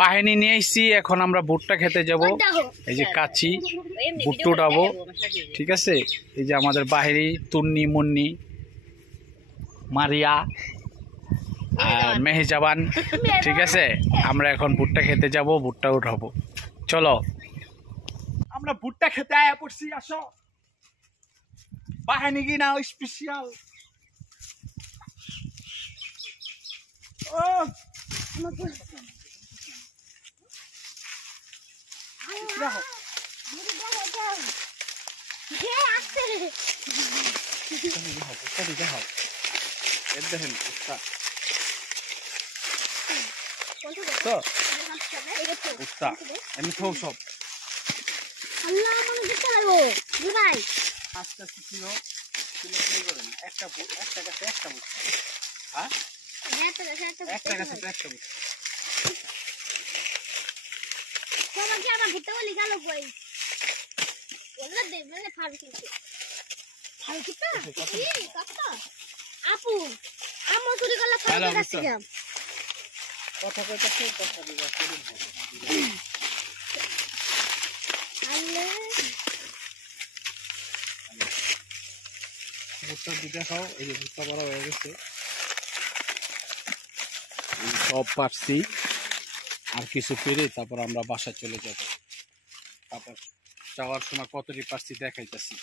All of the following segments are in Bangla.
বাহিনী নিয়ে এসেছি, এখন আমরা ভুট্টা খেতে যাব। এই যে কাচি ভুট্টা উঠাবো, ঠিক আছে। এই যে আমাদের বাহিনী তুন্নি মুন্নি মারিয়া আর মেহেজাবান, ঠিক আছে। আমরা এখন ভুট্টা খেতে যাব, ভুট্টা উঠাবো, চলো। আমরা ভুট্টা খেতে আয়া পড়ছি, আসো। বাহিনী কি না স্পেশাল। সব আস্তে আস্তে ছিল, একটা গাছে একটা বুঝতে, হ্যাঁ একটা গাছে একটা বুঝতে। আমার ভুট্টা বলি গেল কই বললা দে মানে আপু আমো চুরি করলা খাইতে যাচ্ছিলাম কথা কইতাছে, কথা দিবা চুরি হবে। আল্লাহ ভুট্টা দিতে খাও। এই যে ভুট্টা বড় হয়ে গেছে, সব পারছি, আর কিছু পেরে তারপর আমরা বাসায় চলে যাব। তারপর যাওয়ার সময় কতটি পারছি দেখাইতেছি।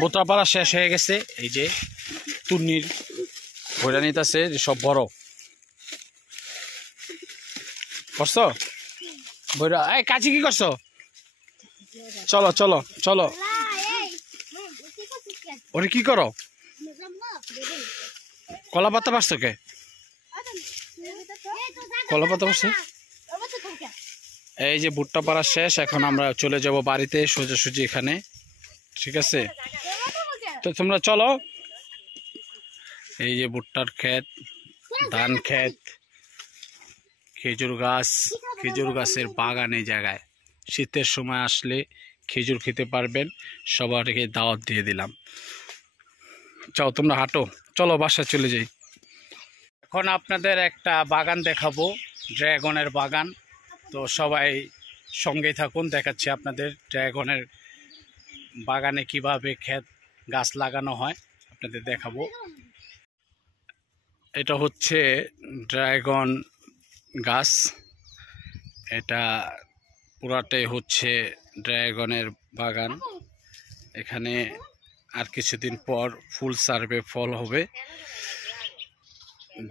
ভুট্টা পাড়া শেষ হয়ে গেছে, এই যে তুন্নির ভৈরা নিতেছে, সব বড় করছো ভৈরা। এই কাছি কি করছো? চলো চলো চলো। ওরে কি করো? কলা পাতা পারছো কে? কলা পাতা পারছো? এই যে ভুট্টা পাড়া শেষ, এখন আমরা চলে যাব বাড়িতে সোজাসুজি এখানে, ঠিক আছে। তো তোমরা চলো। এই যে ভুট্টার ক্ষেত, ধান ক্ষেত, খেজুর গাছ, খেজুর গাছের বাগান এই জায়গায়। শীতের সময় আসলে খেজুর খেতে পারবেন, সবাইকে দাওয়াত দিয়ে দিলাম। চাও তোমরা হাঁটো, চলো বাসায় চলে যাই। এখন আপনাদের একটা বাগান দেখাবো, ড্রাগনের বাগান। তো সবাই সঙ্গেই থাকুন, দেখাচ্ছি আপনাদের ড্রাগনের বাগানে কিভাবে ক্ষেত গাছ লাগানো হয়, আপনাদের দেখাবো। এটা হচ্ছে ড্রাগন গাছ, এটা পুরাটাই হচ্ছে ড্রাগনের বাগান। এখানে আর কিছুদিন পর ফুল ছাড়বে, ফল হবে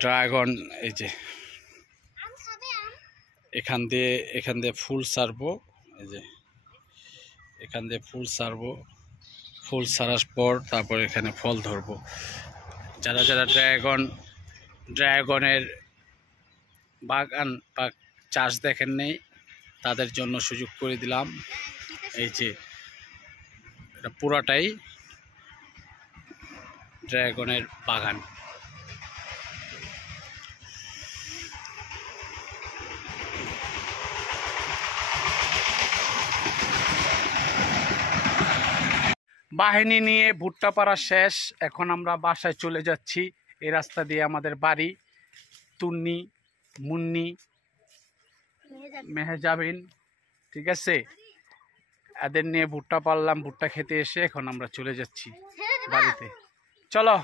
ড্রাগন। এই যে এখান দিয়ে ফুল ছাড়বো, এই যে এখান দিয়ে ফুল ছাড়বো, ফুল ছাড়ার পর তারপর এখানে ফল ধরবো। যারা যারা ড্রাগনের বাগান বা চাষ দেখেন নেই, তাদের জন্য সুযোগ করে দিলাম। এই যে এটা পুরাটাই ড্রাগনের বাগান। বাহিনী নিয়ে ভুট্টা পাড়া শেষ, এখন আমরা বাসায় চলে যাচ্ছি। এই রাস্তা দিয়ে আমাদের বাড়ি। তুন্নি মুন্নি মেহেজাবিন, ঠিক আছে, এদের নিয়ে ভুট্টা পারলাম। ভুট্টা খেতে এসে এখন আমরা চলে যাচ্ছি বাড়িতে। চলো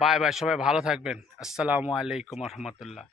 বাই বাই, সবাই ভালো থাকবেন। আসসালামু আলাইকুম রহমতুল্লাহ।